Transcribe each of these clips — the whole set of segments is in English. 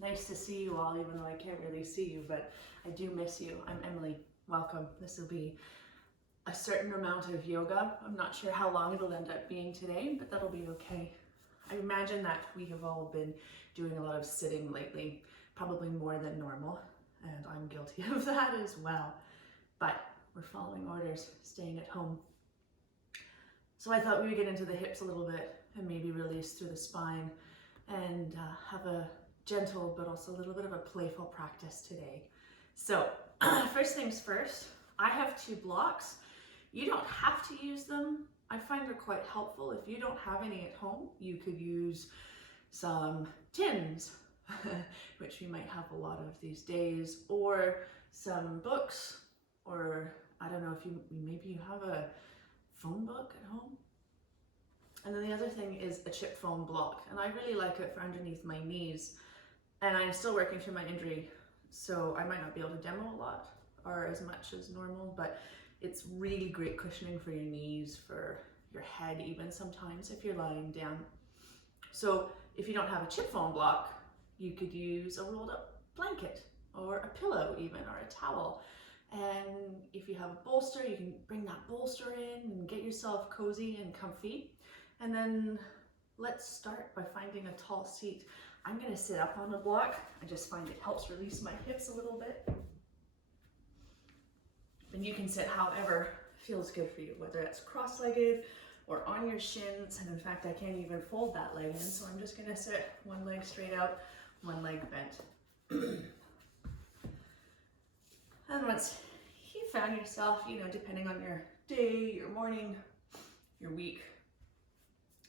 Nice to see you all, even though I can't really see you, but I do miss you. I'm Emily. Welcome. This will be a certain amount of yoga. I'm not sure how long it'll end up being today, but that'll be okay. I imagine that we have all been doing a lot of sitting lately, probably more than normal, and I'm guilty of that as well. But we're following orders, staying at home. So I thought we would get into the hips a little bit and maybe release through the spine and have a gentle but also a little bit of a playful practice today. So first things first, I have 2 blocks. You don't have to use them. I find they're quite helpful. If you don't have any at home, you could use some tins, which we might have a lot of these days, or some books, or I don't know if maybe you have a phone book at home. And then the other thing is a chip foam block, and I really like it for underneath my knees. And I'm still working through my injury, so I might not be able to demo a lot or as much as normal, but it's really great cushioning for your knees, for your head even sometimes if you're lying down. So if you don't have a chip foam block, you could use a rolled up blanket or a pillow even, or a towel. And if you have a bolster, you can bring that bolster in and get yourself cozy and comfy. And then let's start by finding a tall seat. I'm gonna sit up on the block. I just find it helps release my hips a little bit. And you can sit however feels good for you, whether it's cross-legged or on your shins. And in fact, I can't even fold that leg in, so I'm just gonna sit one leg straight out, one leg bent. And once you found yourself, depending on your day, your morning, your week,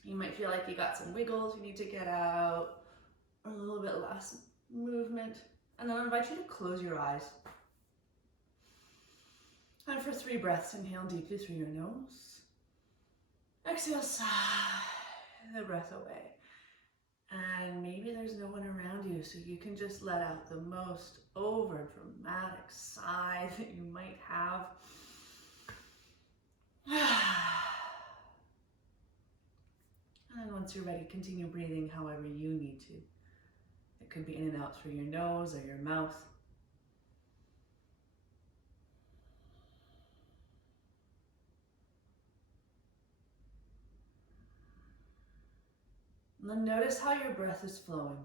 you might feel like you got some wiggles you need to get out, or a little bit less movement. And then I invite you to close your eyes. And for 3 breaths, inhale deeply through your nose. Exhale, sigh the breath away. And maybe there's no one around you, so you can just let out the most over dramatic sigh that you might have. And once you're ready, continue breathing however you need to. It could be in and out through your nose or your mouth. And then notice how your breath is flowing.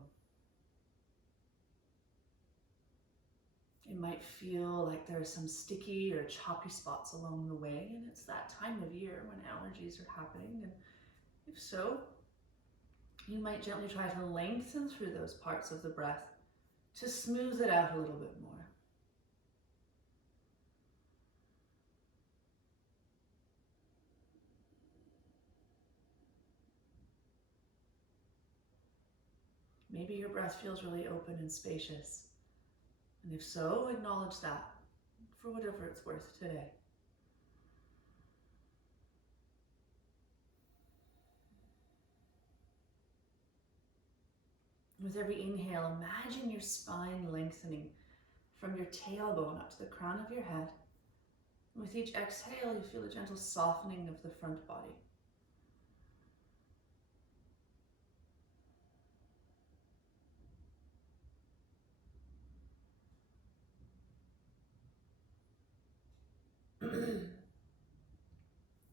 It might feel like there are some sticky or choppy spots along the way, and it's that time of year when allergies are happening. And if so, you might gently try to lengthen through those parts of the breath to smooth it out a little bit more. Maybe your breath feels really open and spacious. And if so, acknowledge that for whatever it's worth today. With every inhale, imagine your spine lengthening from your tailbone up to the crown of your head. And with each exhale, you feel a gentle softening of the front body.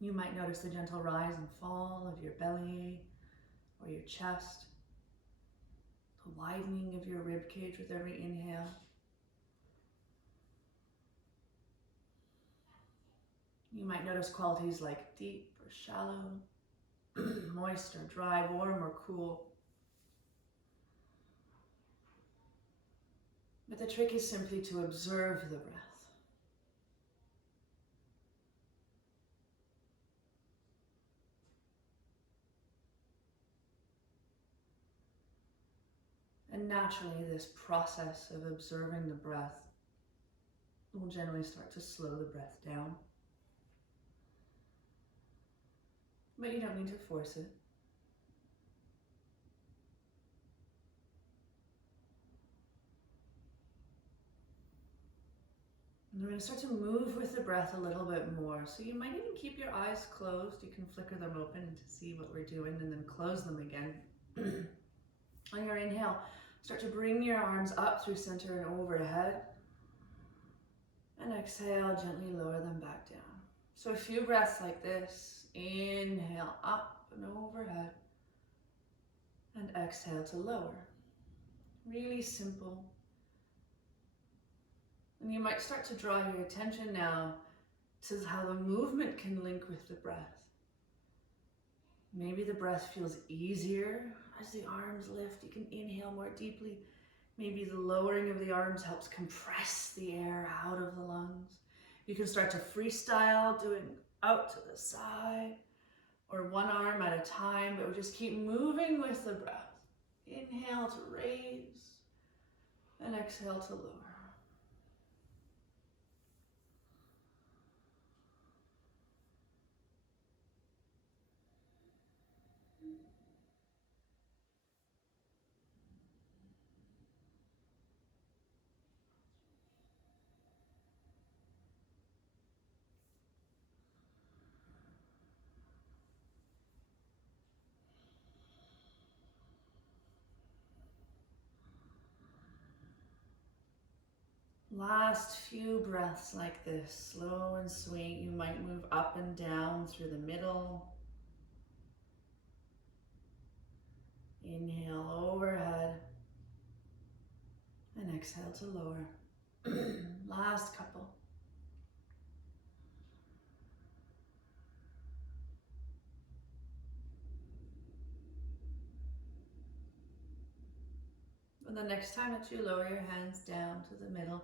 You might notice the gentle rise and fall of your belly or your chest, the widening of your rib cage with every inhale. You might notice qualities like deep or shallow, moist or dry, warm or cool. But the trick is simply to observe the breath. And naturally, this process of observing the breath will generally start to slow the breath down. But you don't need to force it. And we're going to start to move with the breath a little bit more. So you might even keep your eyes closed. You can flicker them open to see what we're doing and then close them again. On your inhale, Start to bring your arms up through center and overhead. And exhale, gently lower them back down. So a few breaths like this. Inhale up and overhead. And exhale to lower. Really simple. And you might start to draw your attention now to how the movement can link with the breath. Maybe the breath feels easier as the arms lift. You can inhale more deeply. Maybe the lowering of the arms helps compress the air out of the lungs. You can start to freestyle, doing out to the side, or one arm at a time, but we just keep moving with the breath. Inhale to raise, and exhale to lower. Last few breaths like this, slow and sweet. You might move up and down through the middle. Inhale overhead and exhale to lower. Last couple. And the next time that you lower your hands down to the middle,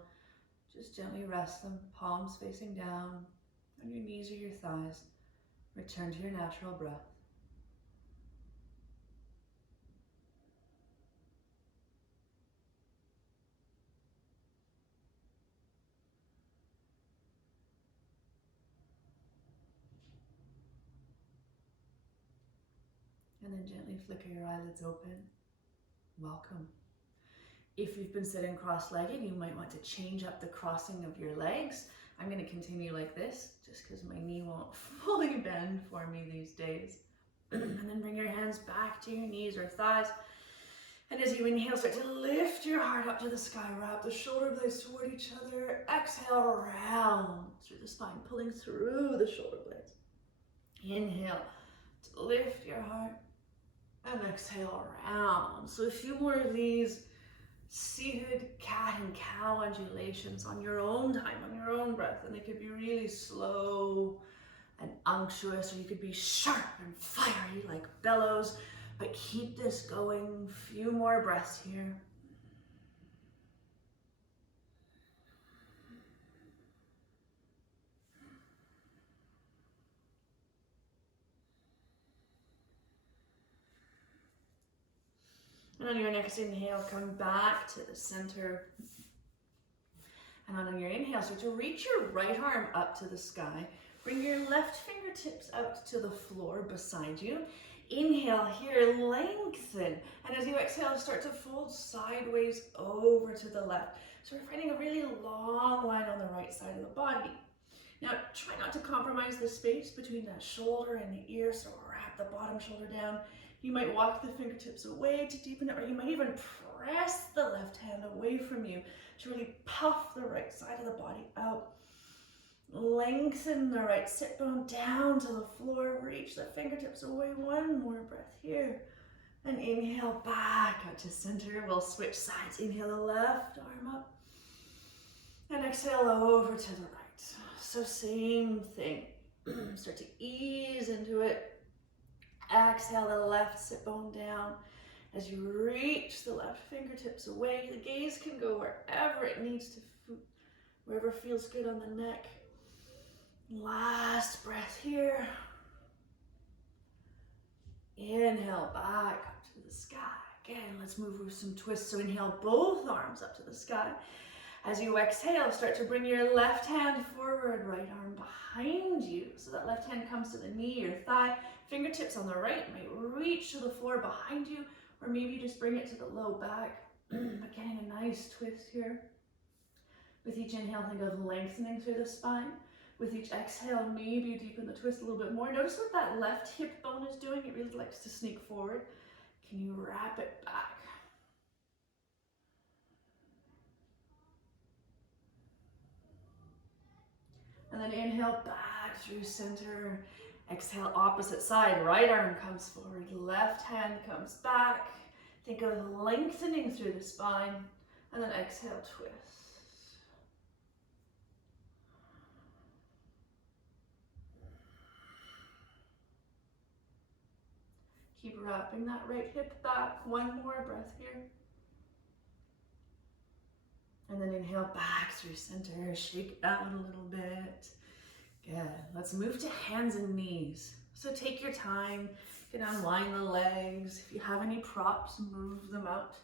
just gently rest them, palms facing down on your knees or your thighs. Return to your natural breath. And then gently flicker your eyelids open. Welcome. If you've been sitting cross-legged, you might want to change up the crossing of your legs. I'm going to continue like this, just because my knee won't fully bend for me these days. And then bring your hands back to your knees or thighs. And as you inhale, start to lift your heart up to the sky. Wrap the shoulder blades toward each other. Exhale, round through the spine, pulling through the shoulder blades. Inhale to lift your heart. And exhale, round. So a few more of these seated cat and cow undulations on your own time, on your own breath. And they could be really slow and unctuous, or you could be sharp and fiery like bellows. But keep this going. Few more breaths here. And on your next inhale, come back to the center. And on your inhale, start to reach your right arm up to the sky. Bring your left fingertips out to the floor beside you. Inhale here, lengthen. And as you exhale, start to fold sideways over to the left. So we're finding a really long line on the right side of the body. Now, try not to compromise the space between that shoulder and the ear, so wrap the bottom shoulder down. You might walk the fingertips away to deepen it, or you might even press the left hand away from you to really puff the right side of the body out. Lengthen the right sit bone down to the floor. Reach the fingertips away. One more breath here. And inhale back out to center. We'll switch sides. Inhale the left arm up. And exhale over to the right. So same thing. Start to ease into it. Exhale the left sit bone down. As you reach the left fingertips away, the gaze can go wherever it needs to, wherever feels good on the neck. Last breath here. Inhale back up to the sky. Again, let's move with some twists. So inhale both arms up to the sky. As you exhale, start to bring your left hand forward, right arm behind you. So that left hand comes to the knee or thigh. Fingertips on the right might reach to the floor behind you, or maybe just bring it to the low back. But getting a nice twist here. With each inhale, think of lengthening through the spine. With each exhale, maybe you deepen the twist a little bit more. Notice what that left hip bone is doing. It really likes to sneak forward. Can you wrap it back? And then inhale back through center. Exhale, opposite side. Right arm comes forward, left hand comes back. Think of lengthening through the spine. And then exhale, twist. Keep wrapping that right hip back. One more breath here. And then inhale back through center. Shake it out a little bit. Good. Let's move to hands and knees. So take your time. You can unwind the legs. If you have any props, move them out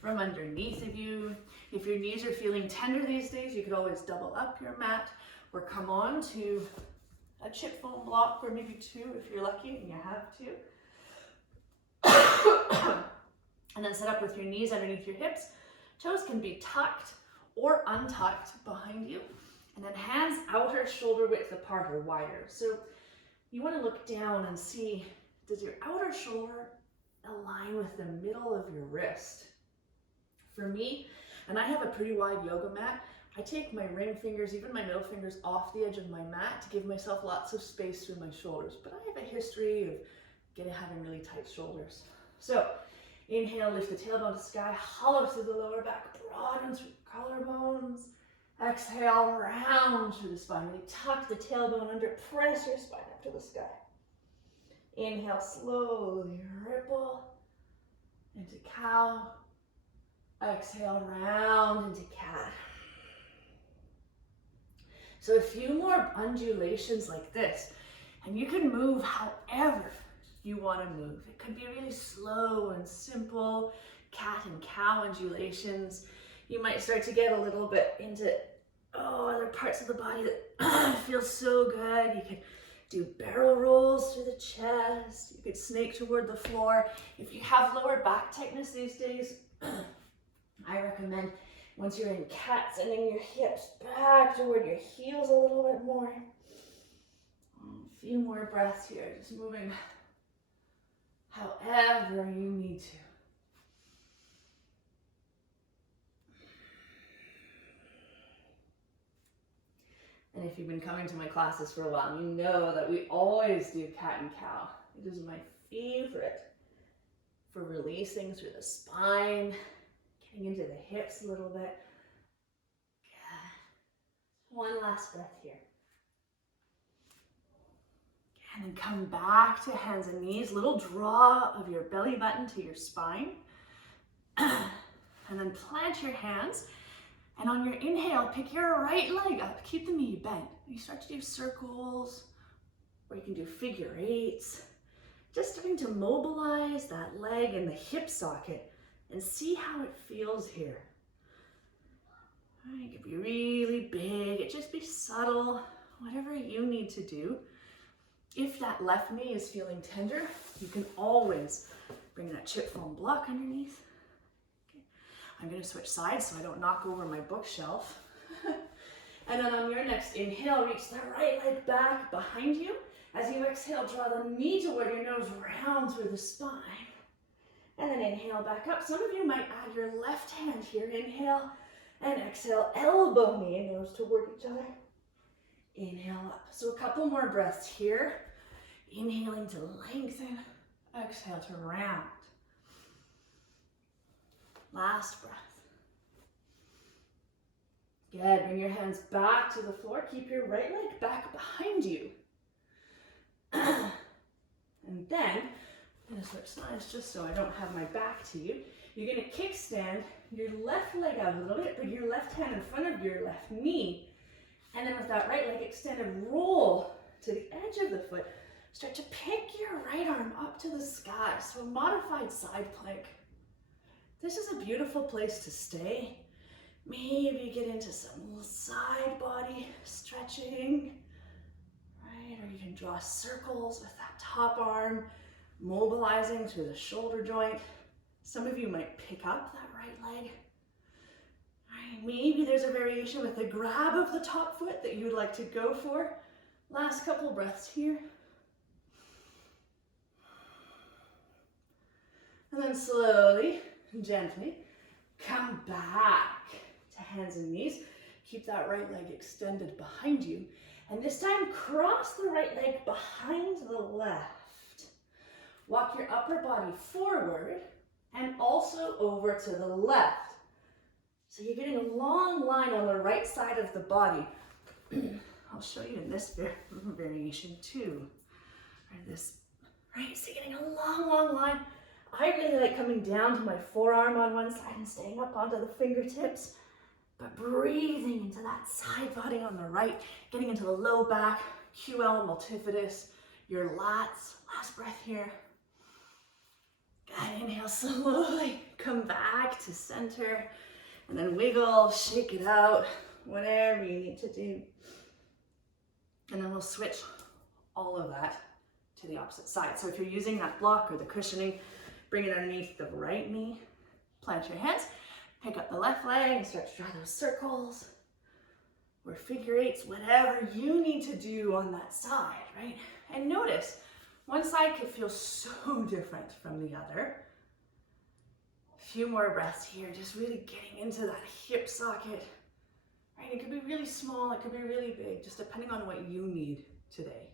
from underneath of you. If your knees are feeling tender these days, you could always double up your mat or come on to a chip foam block, or maybe two if you're lucky and you have two. And then sit up with your knees underneath your hips. Toes can be tucked or untucked behind you. And then hands outer shoulder width apart or wider. So you want to look down and see, does your outer shoulder align with the middle of your wrist? For me, and I have a pretty wide yoga mat, I take my ring fingers, even my middle fingers, off the edge of my mat to give myself lots of space through my shoulders. But I have a history of having really tight shoulders. So inhale, lift the tailbone to sky, hollow through the lower back, broaden through collarbones. Exhale, round through the spine. Really tuck the tailbone under, press your spine up to the sky. Inhale, slowly ripple into cow. Exhale, round into cat. So a few more undulations like this, and you can move however you want to move. It could be really slow and simple, cat and cow undulations. You might start to get a little bit into other parts of the body that feel so good. You could do barrel rolls through the chest. You could snake toward the floor. If you have lower back tightness these days, I recommend once you're in cat, sending your hips back toward your heels a little bit more. A few more breaths here, just moving however you need to. And if you've been coming to my classes for a while, you know that we always do cat and cow. It is my favorite for releasing through the spine, getting into the hips a little bit. Good. One last breath here. And then come back to hands and knees, little draw of your belly button to your spine. And then plant your hands. And on your inhale, pick your right leg up. Keep the knee bent. You start to do circles, or you can do figure eights. Just starting to mobilize that leg in the hip socket and see how it feels here. It could be really big, it just be subtle, whatever you need to do. If that left knee is feeling tender, you can always bring that chip foam block underneath. Okay. I'm going to switch sides so I don't knock over my bookshelf. And then on your next inhale, reach the right leg back behind you. As you exhale, draw the knee toward your nose, round through the spine. And then inhale back up. Some of you might add your left hand here. Inhale and exhale, elbow, knee and nose toward each other. Inhale up. So a couple more breaths here. Inhaling to lengthen. Exhale to round. Last breath. Good. Bring your hands back to the floor. Keep your right leg back behind you. And then, I'm going to switch sides just so I don't have my back to you. You're going to kickstand your left leg out a little bit, but your left hand in front of your left knee. And then with that right leg extended, roll to the edge of the foot. Start to pick your right arm up to the sky. So a modified side plank. This is a beautiful place to stay. Maybe get into some side body stretching, right? Or you can draw circles with that top arm, mobilizing through the shoulder joint. Some of you might pick up that right leg. Right? Maybe there's a variation with the grab of the top foot that you would like to go for. Last couple breaths here. And then slowly, gently, come back to hands and knees. Keep that right leg extended behind you. And this time, cross the right leg behind the left. Walk your upper body forward and also over to the left. So you're getting a long line on the right side of the body. I'll show you in this variation too. Right, so you're getting a long, long line. I really like coming down to my forearm on one side and staying up onto the fingertips, but breathing into that side body on the right, getting into the low back, QL multifidus, your lats. Last breath here. Good, inhale slowly, come back to center, and then wiggle, shake it out, whatever you need to do. And then we'll switch all of that to the opposite side. So if you're using that block or the cushioning, bring it underneath the right knee, plant your hands, pick up the left leg and start to draw those circles or figure eights, whatever you need to do on that side, right? And notice, one side could feel so different from the other. A few more breaths here, just really getting into that hip socket. Right? It could be really small, it could be really big, just depending on what you need today.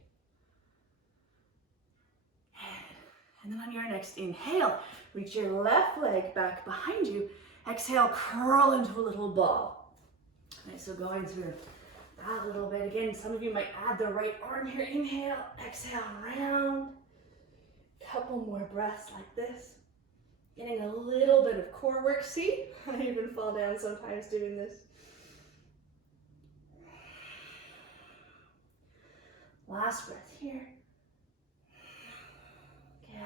And then on your next inhale, reach your left leg back behind you. Exhale, curl into a little ball. Right, so going through that little bit. Again, some of you might add the right arm here. Inhale, exhale, round. Couple more breaths like this. Getting a little bit of core work. See, I even fall down sometimes doing this. Last breath here. Good.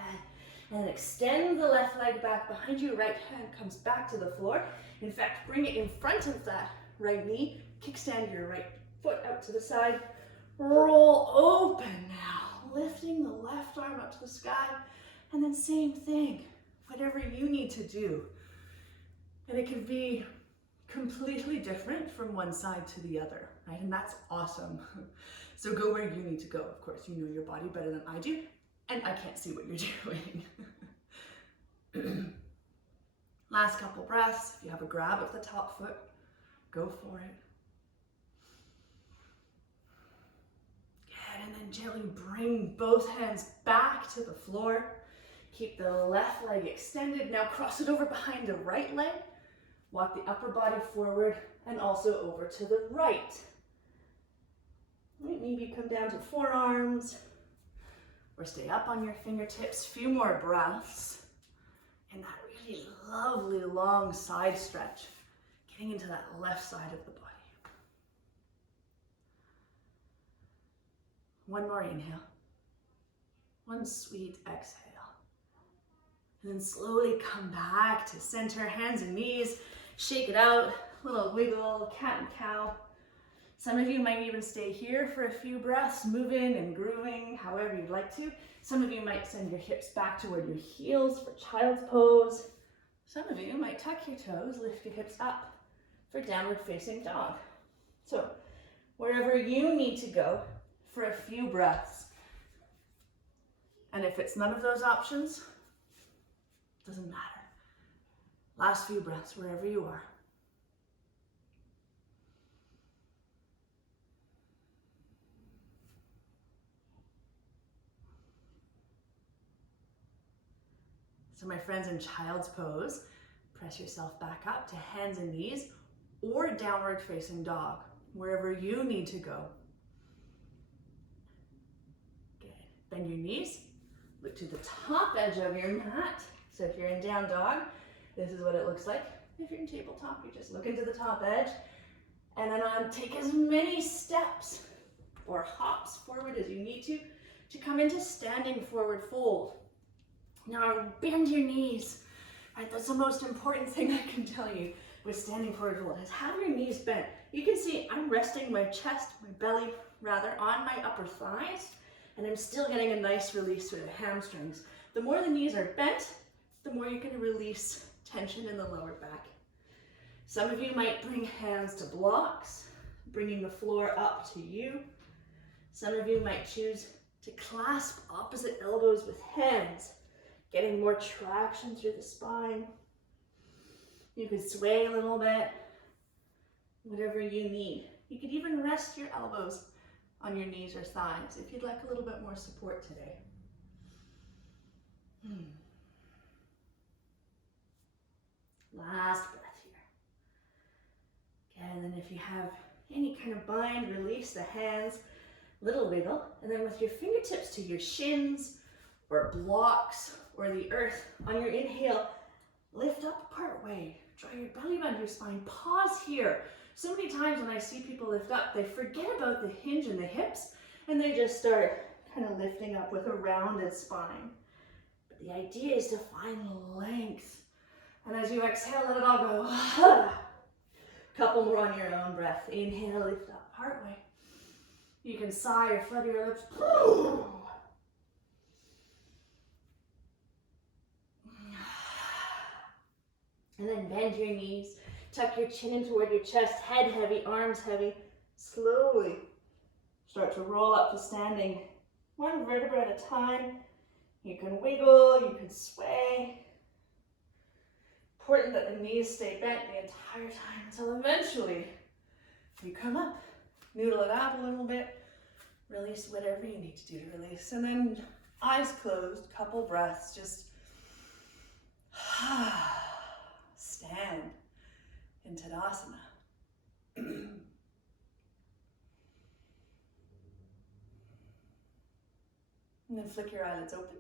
And then extend the left leg back behind you. Right hand comes back to the floor. In fact, bring it in front of that right knee. Kickstand your right foot out to the side. Roll open now. Lifting the left arm up to the sky. And then same thing. Whatever you need to do. And it can be completely different from one side to the other, right? And that's awesome. So go where you need to go. Of course, you know your body better than I do, and I can't see what you're doing. Last couple breaths. If you have a grab of the top foot, go for it. Good, and then gently bring both hands back to the floor. Keep the left leg extended. Now cross it over behind the right leg. Walk the upper body forward and also over to the right. Maybe come down to forearms or stay up on your fingertips. Few more breaths. And that really lovely long side stretch, getting into that left side of the body. One more inhale. One sweet exhale. And then slowly come back to center, hands and knees. Shake it out, little wiggle, cat and cow. Some of you might even stay here for a few breaths, moving and grooving, however you'd like to. Some of you might send your hips back toward your heels for child's pose. Some of you might tuck your toes, lift your hips up for downward facing dog. So wherever you need to go for a few breaths. And if it's none of those options, doesn't matter. Last few breaths, wherever you are. So my friends, in child's pose, press yourself back up to hands and knees or downward facing dog, wherever you need to go. Good. Bend your knees, look to the top edge of your mat. So if you're in down dog, this is what it looks like. If you're in tabletop, you just look into the top edge. And then take as many steps or hops forward as you need to come into standing forward fold. Now bend your knees. Right, that's the most important thing I can tell you with standing forward fold is have your knees bent. You can see I'm resting my chest, my belly rather, on my upper thighs, and I'm still getting a nice release through the hamstrings. The more the knees are bent, the more you're going to release tension in the lower back. Some of you might bring hands to blocks, bringing the floor up to you. Some of you might choose to clasp opposite elbows with hands, getting more traction through the spine. You could sway a little bit, whatever you need. You could even rest your elbows on your knees or thighs if you'd like a little bit more support today. Last breath here. And then if you have any kind of bind, release the hands, little wiggle, and then with your fingertips to your shins or blocks or the earth, on your inhale, lift up part way, draw your belly button to your spine, pause here. So many times when I see people lift up, they forget about the hinge in the hips and they just start kind of lifting up with a rounded spine. But the idea is to find length. And as you exhale, let it all go. Couple more on your own breath. Inhale, lift up partway. You can sigh or flutter your lips. And then bend your knees. Tuck your chin in toward your chest. Head heavy, arms heavy. Slowly start to roll up to standing. One vertebra at a time. You can wiggle, you can sway. Important that the knees stay bent the entire time until eventually you come up. Noodle it out a little bit. Release whatever you need to do to release. And then eyes closed, couple breaths, just stand in Tadasana. And then flick your eyelids open.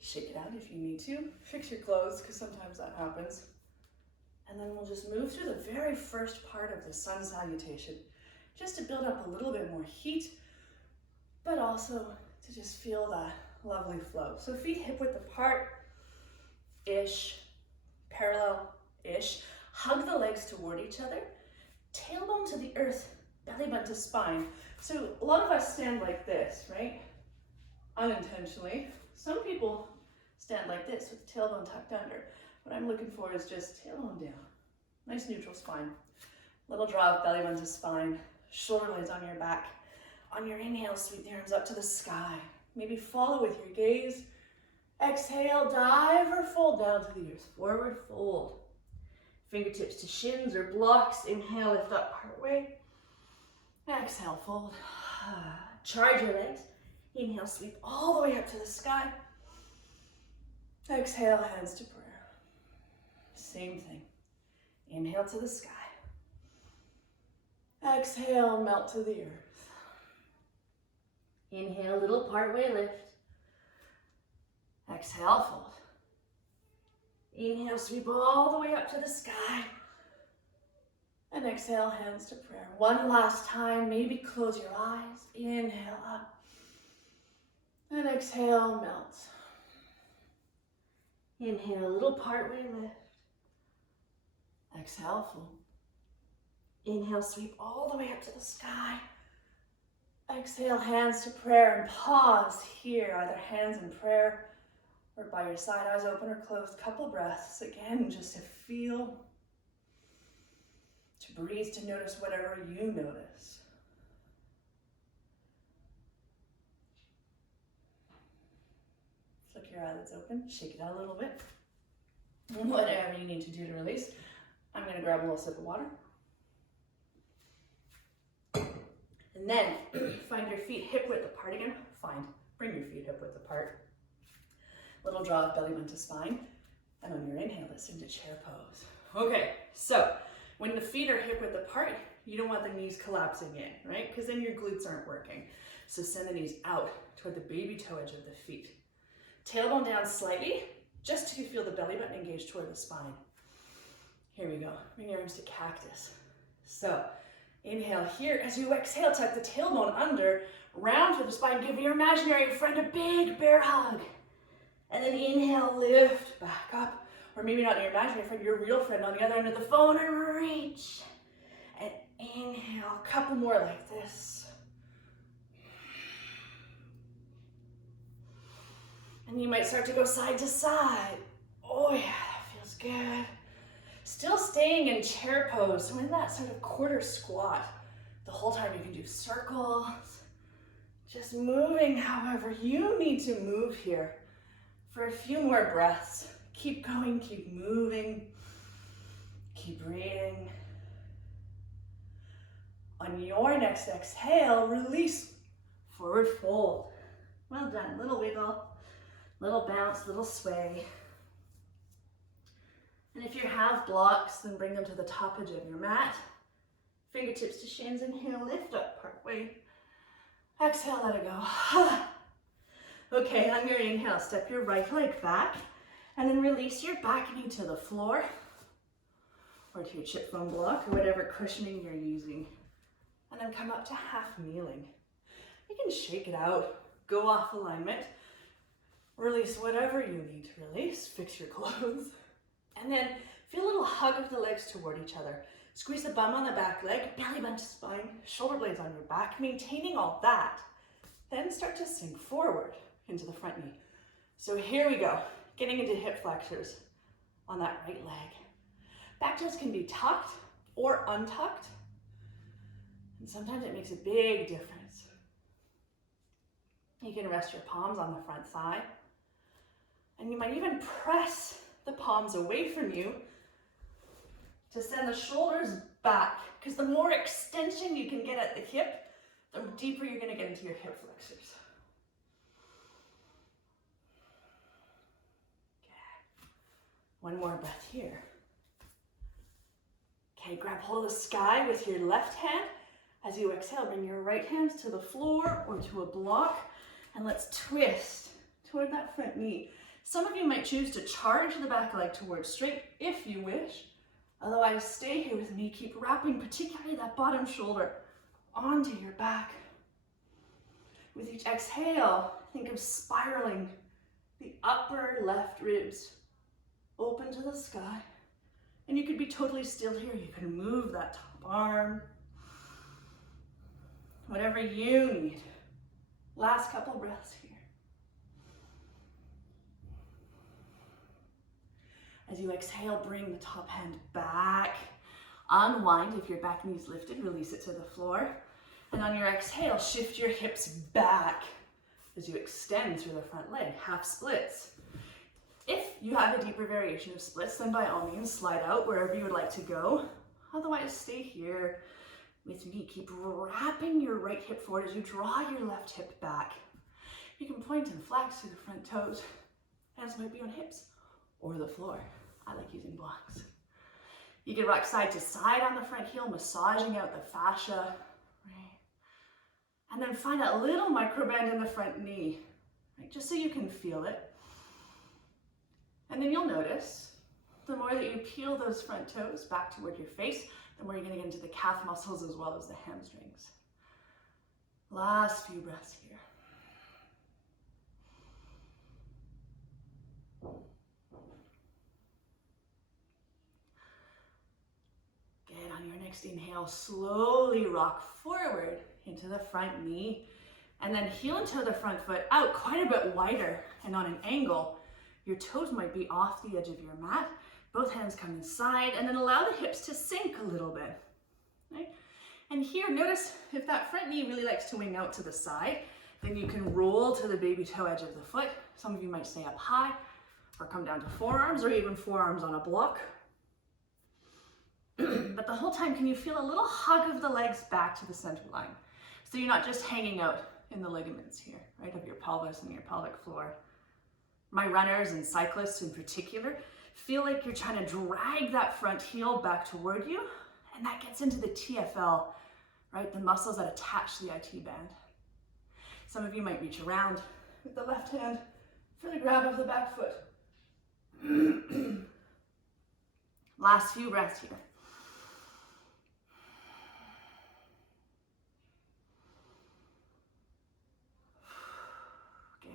Shake it out if you need to. Fix your clothes, because sometimes that happens. And then we'll just move through the very first part of the sun salutation, just to build up a little bit more heat, but also to just feel that lovely flow. So feet hip width apart-ish, parallel-ish. Hug the legs toward each other. Tailbone to the earth, belly button to spine. So a lot of us stand like this, right? Unintentionally. Some people stand like this with the tailbone tucked under. What I'm looking for is just tailbone down. Nice neutral spine. Little draw of belly button to spine. Shoulder blades on your back. On your inhale, sweep the arms up to the sky. Maybe follow with your gaze. Exhale, dive or fold down to the earth. Forward fold. Fingertips to shins or blocks. Inhale, lift up partway. Exhale, fold. Charge your legs. Inhale, sweep all the way up to the sky. Exhale, hands to prayer. Same thing. Inhale to the sky. Exhale, melt to the earth. Inhale, little partway lift. Exhale, fold. Inhale, sweep all the way up to the sky. And exhale, hands to prayer. One last time, maybe close your eyes. Inhale up. And exhale, melt. Inhale, little partway lift. Exhale, fold. Inhale, sweep all the way up to the sky. Exhale, hands to prayer, and pause here, either hands in prayer or by your side, eyes open or closed. Couple breaths, again, just to feel, to breathe, to notice whatever you notice. Flick your eyelids open, shake it out a little bit. Whatever you need to do to release. I'm going to grab a little sip of water. And then find your feet hip width apart again. Bring your feet hip width apart. Little draw of belly button to spine. And on your inhale, listen to chair pose. Okay, so when the feet are hip width apart, you don't want the knees collapsing in, right? Because then your glutes aren't working. So send the knees out toward the baby toe edge of the feet. Tailbone down slightly, just till you feel the belly button engage toward the spine. Here we go. Bring your arms to cactus. So inhale here. As you exhale, tuck the tailbone under, round through the spine. Give your imaginary friend a big bear hug. And then inhale, lift back up. Or maybe not your imaginary friend, your real friend on the other end of the phone, and reach. And inhale, a couple more like this. And you might start to go side to side. Oh yeah, that feels good. Still staying in chair pose, so in that sort of quarter squat. The whole time you can do circles. Just moving however you need to move here. For a few more breaths. Keep going, keep moving, keep breathing. On your next exhale, release Forward fold. Well done. Little wiggle, little bounce, little sway. And if you have blocks, then bring them to the top edge of your mat. Fingertips to shins, inhale, lift up partway. Exhale, let it go. Okay, on your inhale, step your right leg back and then release your back knee to the floor or to your chip foam block or whatever cushioning you're using. And then come up to half kneeling. You can shake it out, go off alignment, release whatever you need to release, fix your clothes. And then feel a little hug of the legs toward each other. Squeeze the bum on the back leg, belly button to spine, shoulder blades on your back, maintaining all that. Then start to sink forward into the front knee. So here we go, getting into hip flexors on that right leg. Back toes can be tucked or untucked. And sometimes it makes a big difference. You can rest your palms on the front thigh. And you might even press the palms away from you to send the shoulders back, because the more extension you can get at the hip, the deeper you're going to get into your hip flexors. Okay. One more breath here. Okay, grab hold of the sky with your left hand. As you exhale, bring your right hand to the floor or to a block, and let's twist toward that front knee. Some of you might choose to charge the back leg towards straight if you wish. Otherwise, stay here with me. Keep wrapping particularly that bottom shoulder onto your back. With each exhale, think of spiraling the upper left ribs open to the sky. And you could be totally still here. You can move that top arm. Whatever you need. Last couple breaths here. As you exhale, bring the top hand back. Unwind if your back knee is lifted, release it to the floor. And on your exhale, shift your hips back as you extend through the front leg, half splits. If you have a deeper variation of splits, then by all means, slide out wherever you would like to go. Otherwise, stay here with me. Keep wrapping your right hip forward as you draw your left hip back. You can point and flex through the front toes. Hands might be on hips or the floor. I like using blocks. You can rock side to side on the front heel, massaging out the fascia. Right. And then find that little micro bend in the front knee, right? Just so you can feel it. And then you'll notice, the more that you peel those front toes back toward your face, the more you're going to get into the calf muscles as well as the hamstrings. Last few breaths here. Good. On your next inhale, slowly rock forward into the front knee, and then heel and toe the front foot out quite a bit wider and on an angle. Your toes might be off the edge of your mat. Both hands come inside, and then allow the hips to sink a little bit. Right? And here, notice if that front knee really likes to wing out to the side, then you can roll to the baby toe edge of the foot. Some of you might stay up high, or come down to forearms, or even forearms on a block. But the whole time, can you feel a little hug of the legs back to the center line? So you're not just hanging out in the ligaments here, right, of your pelvis and your pelvic floor. My runners and cyclists in particular feel like you're trying to drag that front heel back toward you, and that gets into the TFL, right, the muscles that attach the IT band. Some of you might reach around with the left hand for the grab of the back foot. Last few breaths here.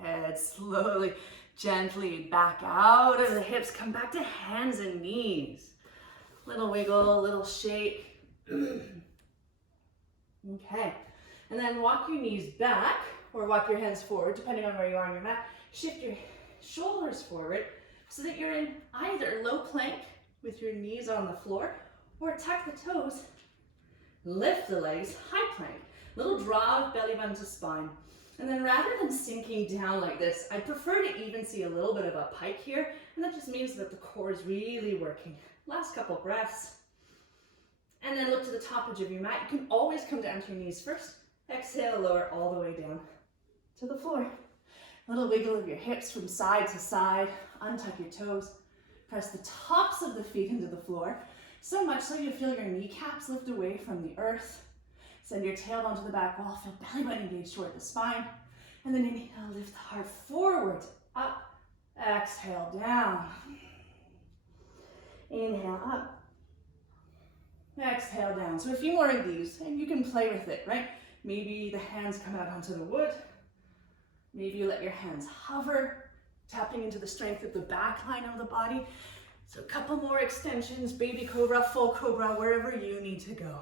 Good. Slowly, gently back out of the hips. Come back to hands and knees. Little wiggle, little shake. Okay. And then walk your knees back or walk your hands forward, depending on where you are on your mat. Shift your shoulders forward so that you're in either low plank with your knees on the floor, or tuck the toes, lift the legs, high plank. Little draw of belly button to spine. And then rather than sinking down like this, I prefer to even see a little bit of a pike here, and that just means that the core is really working. Last couple breaths. And then look to the top edge of your mat. You can always come down to your knees first Exhale, lower all the way down to the floor. A little wiggle of your hips from side to side. Untuck your toes. Press the tops of the feet into the floor, so much so you feel your kneecaps lift away from the earth. Send your tailbone to the back wall, feel belly button engaged toward the spine. And then inhale, lift the heart forward, up. Exhale, down. Inhale, up. Exhale, down. So a few more of these, and you can play with it, right? Maybe the hands come out onto the wood. Maybe you let your hands hover, tapping into the strength of the back line of the body. So a couple more extensions, baby cobra, full cobra, wherever you need to go.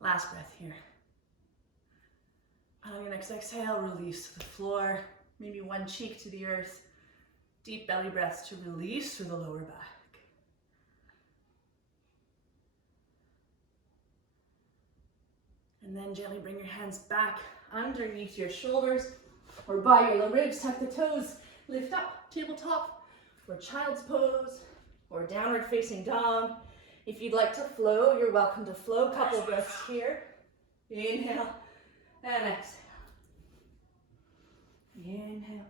Last breath here. And on your next exhale, release to the floor, maybe one cheek to the earth. Deep belly breaths to release through the lower back. And then gently bring your hands back underneath your shoulders or by your ribs, tuck the toes, lift up, tabletop, or child's pose, or downward facing dog. If you'd like to flow, you're welcome to flow. Couple breaths here. Inhale and exhale. Inhale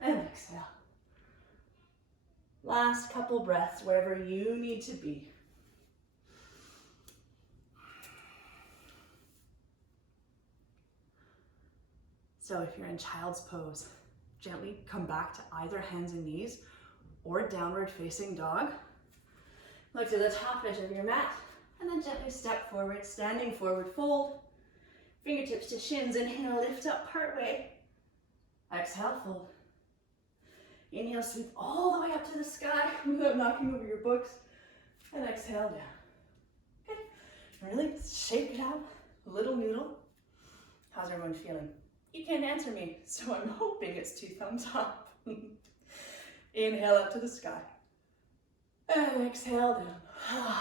and exhale. Last couple breaths wherever you need to be. So if you're in child's pose, gently come back to either hands and knees or downward facing dog. Look to the top edge of your mat and then gently step forward, standing forward fold. Fingertips to shins, inhale, lift up partway. Exhale, fold. Inhale, sweep all the way up to the sky without knocking over your books. And exhale down. Okay, really shake it out, little noodle. How's everyone feeling? You can't answer me, so I'm hoping it's 2 thumbs up. Inhale up to the sky. And exhale down.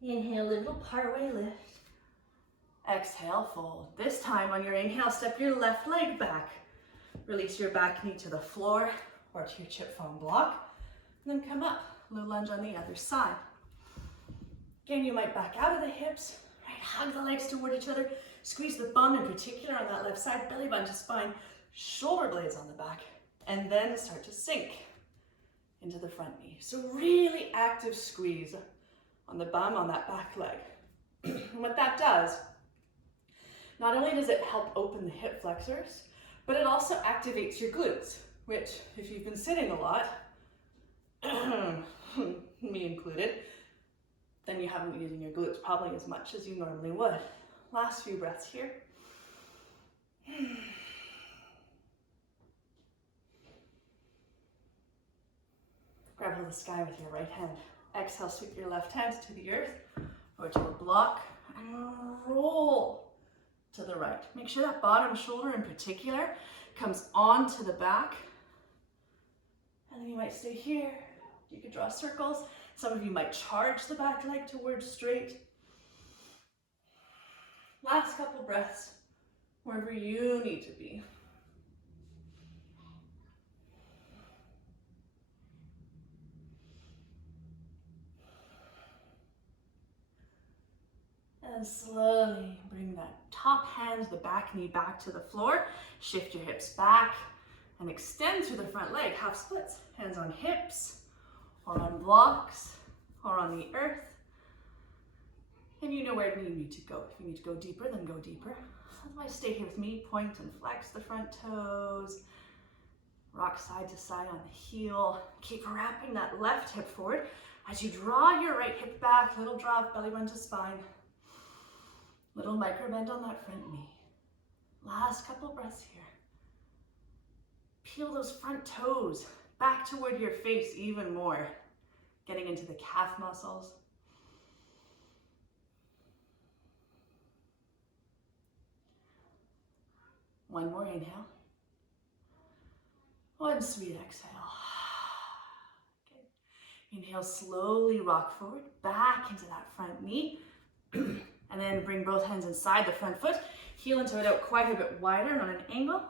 Inhale, little partway lift. Exhale, fold. This time on your inhale, step your left leg back. Release your back knee to the floor or to your chip foam block. And then come up, low lunge on the other side. Again, you might back out of the hips, right? Hug the legs toward each other. Squeeze the bum in particular on that left side, belly button to spine, shoulder blades on the back, and then start to sink into the front knee. So really active squeeze on the bum, on that back leg. And what that does, not only does it help open the hip flexors, but it also activates your glutes, which if you've been sitting a lot, me included, then you haven't been using your glutes probably as much as you normally would. Last few breaths here. Grab hold of the sky with your right hand. Exhale, sweep your left hand to the earth or to a block and roll to the right. Make sure that bottom shoulder in particular comes onto the back. And then you might stay here. You could draw circles. Some of you might charge the back leg towards straight. Last couple breaths, wherever you need to be. And slowly bring that top hand, the back knee back to the floor. Shift your hips back and extend through the front leg, half splits. Hands on hips or on blocks or on the earth. And you know where you need to go. If you need to go deeper, then go deeper. Otherwise, stay here with me. Point and flex the front toes. Rock side to side on the heel. Keep wrapping that left hip forward. As you draw your right hip back, little draw of belly button to spine. Little micro bend on that front knee. Last couple breaths here. Peel those front toes back toward your face even more. Getting into the calf muscles. One more inhale. One sweet exhale. Okay. Inhale, slowly rock forward, back into that front knee. And then bring both hands inside the front foot. Heel and toe it out quite a bit wider and on an angle.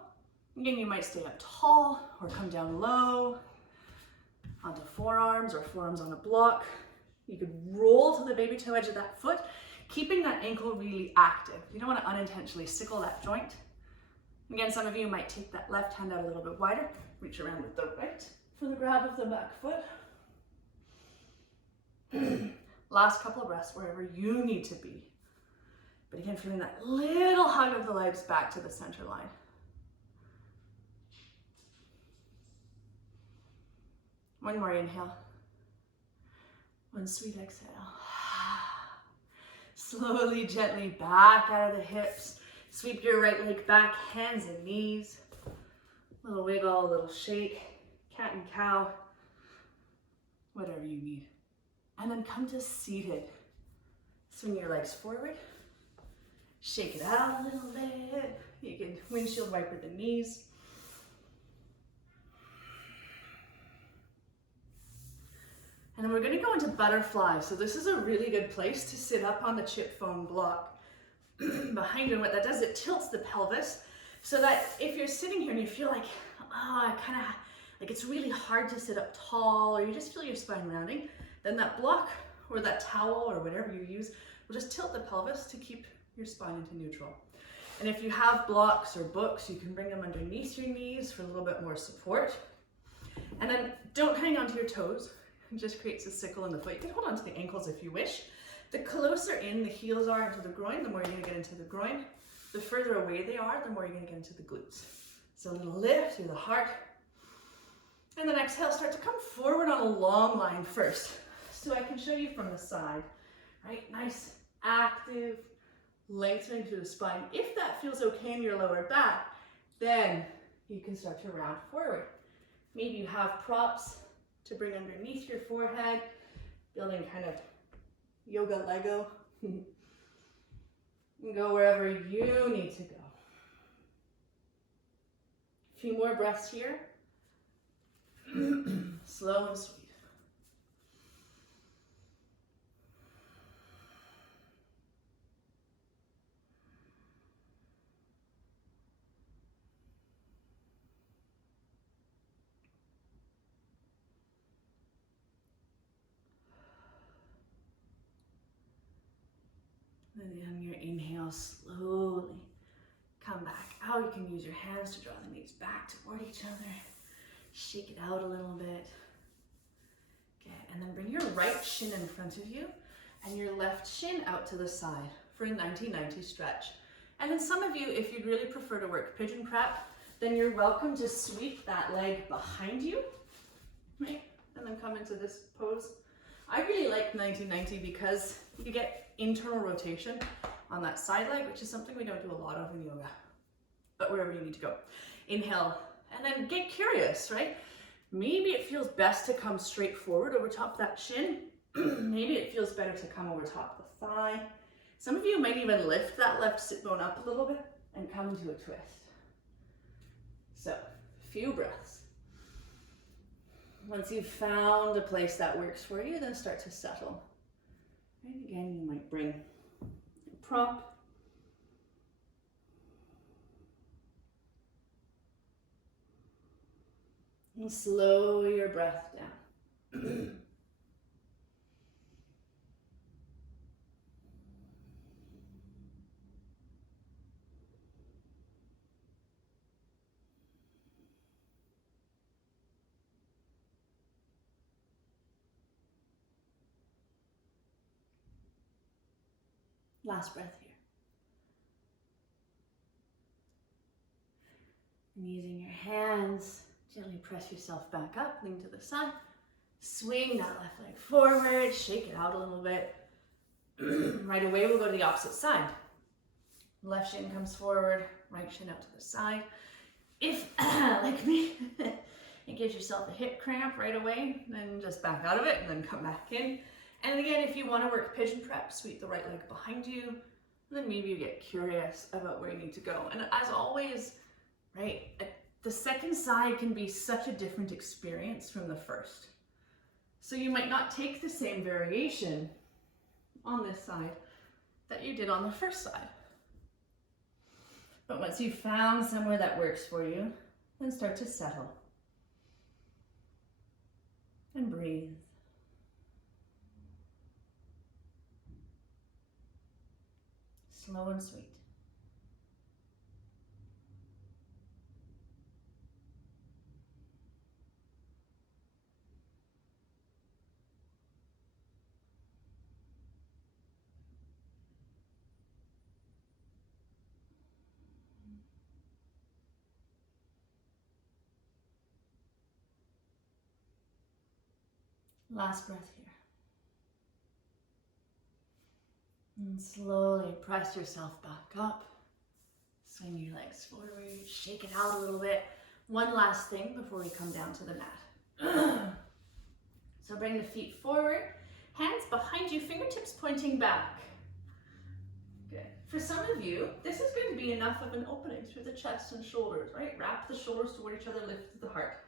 Again, you might stay up tall or come down low. onto forearms or forearms on a block. You could roll to the baby toe edge of that foot, keeping that ankle really active. You don't want to unintentionally sickle that joint. Again, some of you might take that left hand out a little bit wider, reach around with the right for the grab of the back foot. Last couple of breaths wherever you need to be. But again, feeling that little hug of the legs back to the center line. One more inhale. One sweet exhale. Slowly, gently back out of the hips. Sweep your right leg back, hands and knees. Little wiggle, a little shake, cat and cow, whatever you need. And then come to seated. Swing your legs forward. Shake it out a little bit. You can windshield wiper the knees. And then we're going to go into butterfly. So this is a really good place to sit up on the chip foam block behind you. And what that does, it tilts the pelvis so that if you're sitting here and you feel like, like it's really hard to sit up tall, or you just feel your spine rounding, then that block or that towel or whatever you use will just tilt the pelvis to keep your spine into neutral. And if you have blocks or books, you can bring them underneath your knees for a little bit more support. And then don't hang onto your toes. It just creates a sickle in the foot. You can hold on to the ankles if you wish. The closer in the heels are into the groin, the more you're going to get into the groin. The further away they are, the more you're going to get into the glutes. So a little lift through the heart. And then exhale, start to come forward on a long line first. So I can show you from the side, right? Nice, active, lengthening through the spine. If that feels okay in your lower back, then you can start to round forward. Maybe you have props to bring underneath your forehead, building kind of yoga Lego. And go wherever you need to go. A few more breaths here. Slow and sweet. And then on your inhale, slowly come back out. You can use your hands to draw the knees back toward each other. Shake it out a little bit. Okay, and then bring your right shin in front of you and your left shin out to the side for a 90-90 stretch. And then some of you, if you'd really prefer to work pigeon prep, then you're welcome to sweep that leg behind you, right? And then come into this pose. I really like 90-90 because you get internal rotation on that side leg, which is something we don't do a lot of in yoga, but wherever you need to go. Inhale, and then get curious, right? Maybe it feels best to come straight forward over top that shin. Maybe it feels better to come over top the thigh. Some of you might even lift that left sit bone up a little bit and come into a twist. So, a few breaths. Once you've found a place that works for you, then start to settle. And again, you might bring a prop. And slow your breath down. Last breath here. And using your hands, gently press yourself back up, lean to the side. Swing that left leg forward, shake it out a little bit. Right away, we'll go to the opposite side. Left shin comes forward, right shin out to the side. If, like me, it gives yourself a hip cramp right away, then just back out of it and then come back in. And again, if you want to work pigeon prep, sweep the right leg behind you, and then maybe you get curious about where you need to go. And as always, right, the second side can be such a different experience from the first. So you might not take the same variation on this side that you did on the first side. But once you've found somewhere that works for you, then start to settle. And breathe. Slow and sweet. Last breath here. And slowly press yourself back up. Swing your legs forward, shake it out a little bit. One last thing before we come down to the mat. So bring the feet forward, hands behind you, fingertips pointing back. Good. For some of you, this is going to be enough of an opening through the chest and shoulders, right? Wrap the shoulders toward each other, lift the heart.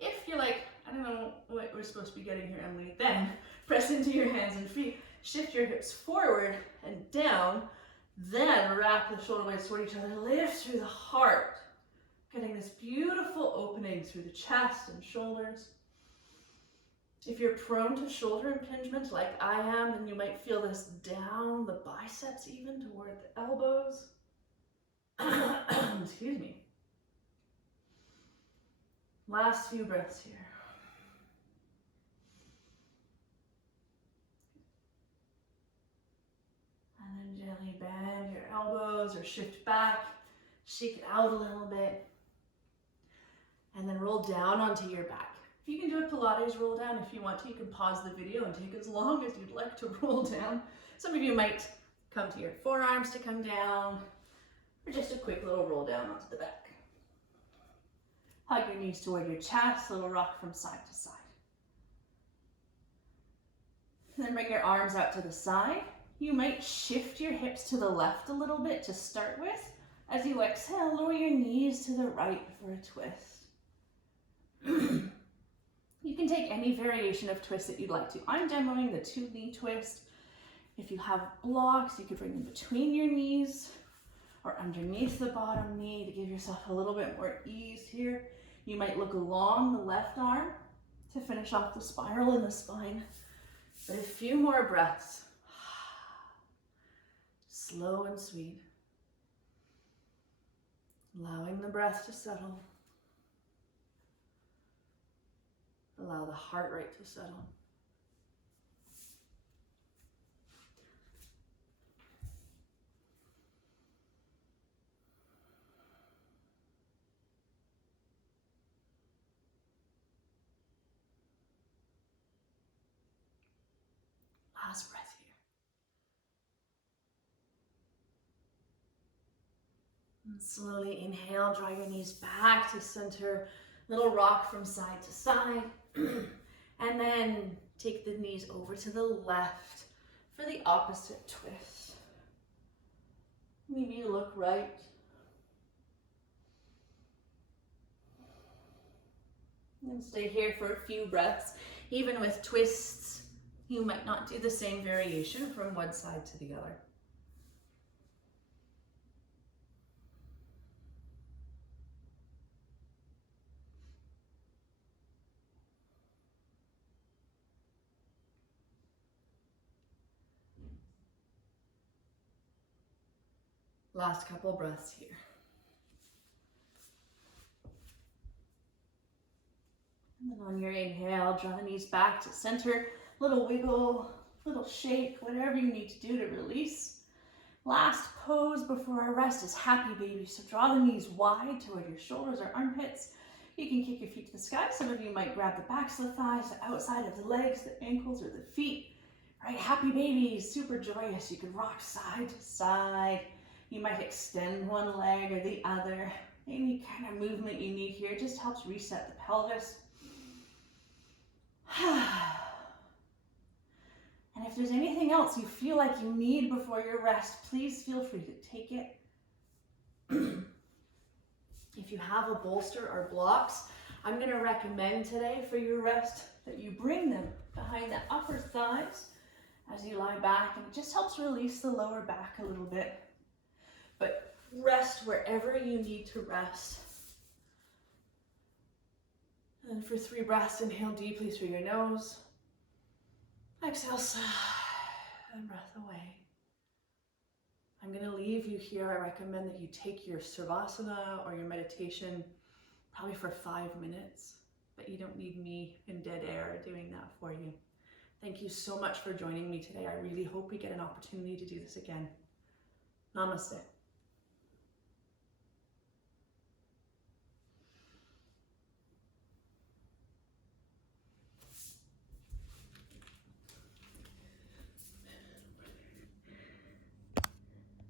If you're like, I don't know what we're supposed to be getting here, Emily, then press into your hands and feet, shift your hips forward and down, then wrap the shoulder blades toward each other, lift through the heart, getting this beautiful opening through the chest and shoulders. If you're prone to shoulder impingement like I am, then you might feel this down the biceps even toward the elbows. Excuse me. Last few breaths here. And then gently bend your elbows or shift back, shake it out a little bit, and then roll down onto your back. If you can do a Pilates roll down, if you want to, you can pause the video and take as long as you'd like to roll down. Some of you might come to your forearms to come down, or just a quick little roll down onto the back. Hug your knees toward your chest, little rock from side to side. And then bring your arms out to the side. You might shift your hips to the left a little bit to start with. As you exhale, lower your knees to the right for a twist. You can take any variation of twist that you'd like to. I'm demoing the 2-knee twist. If you have blocks, you could bring them between your knees or underneath the bottom knee to give yourself a little bit more ease here. You might look along the left arm to finish off the spiral in the spine. But a few more breaths. Slow and sweet. Allowing the breath to settle. Allow the heart rate to settle. Last breath here. And slowly inhale, draw your knees back to center, little rock from side to side. And then take the knees over to the left for the opposite twist. Maybe you look right. And stay here for a few breaths. Even with twists, you might not do the same variation from one side to the other. Last couple breaths here. And then on your inhale, draw the knees back to center. Little wiggle, little shake, whatever you need to do to release. Last pose before our rest is happy baby. So draw the knees wide toward your shoulders or armpits. You can kick your feet to the sky. Some of you might grab the backs of the thighs, the outside of the legs, the ankles, or the feet. Right, happy baby, super joyous. You can rock side to side. You might extend one leg or the other. Any kind of movement you need here just helps reset the pelvis. And if there's anything else you feel like you need before your rest, please feel free to take it. If you have a bolster or blocks, I'm going to recommend today for your rest that you bring them behind the upper thighs as you lie back, and it just helps release the lower back a little bit. But rest wherever you need to rest. And for 3 breaths, inhale deeply through your nose. Exhale, sigh, and breath away. I'm going to leave you here. I recommend that you take your Savasana or your meditation probably for 5 minutes, but you don't need me in dead air doing that for you. Thank you so much for joining me today. I really hope we get an opportunity to do this again. Namaste.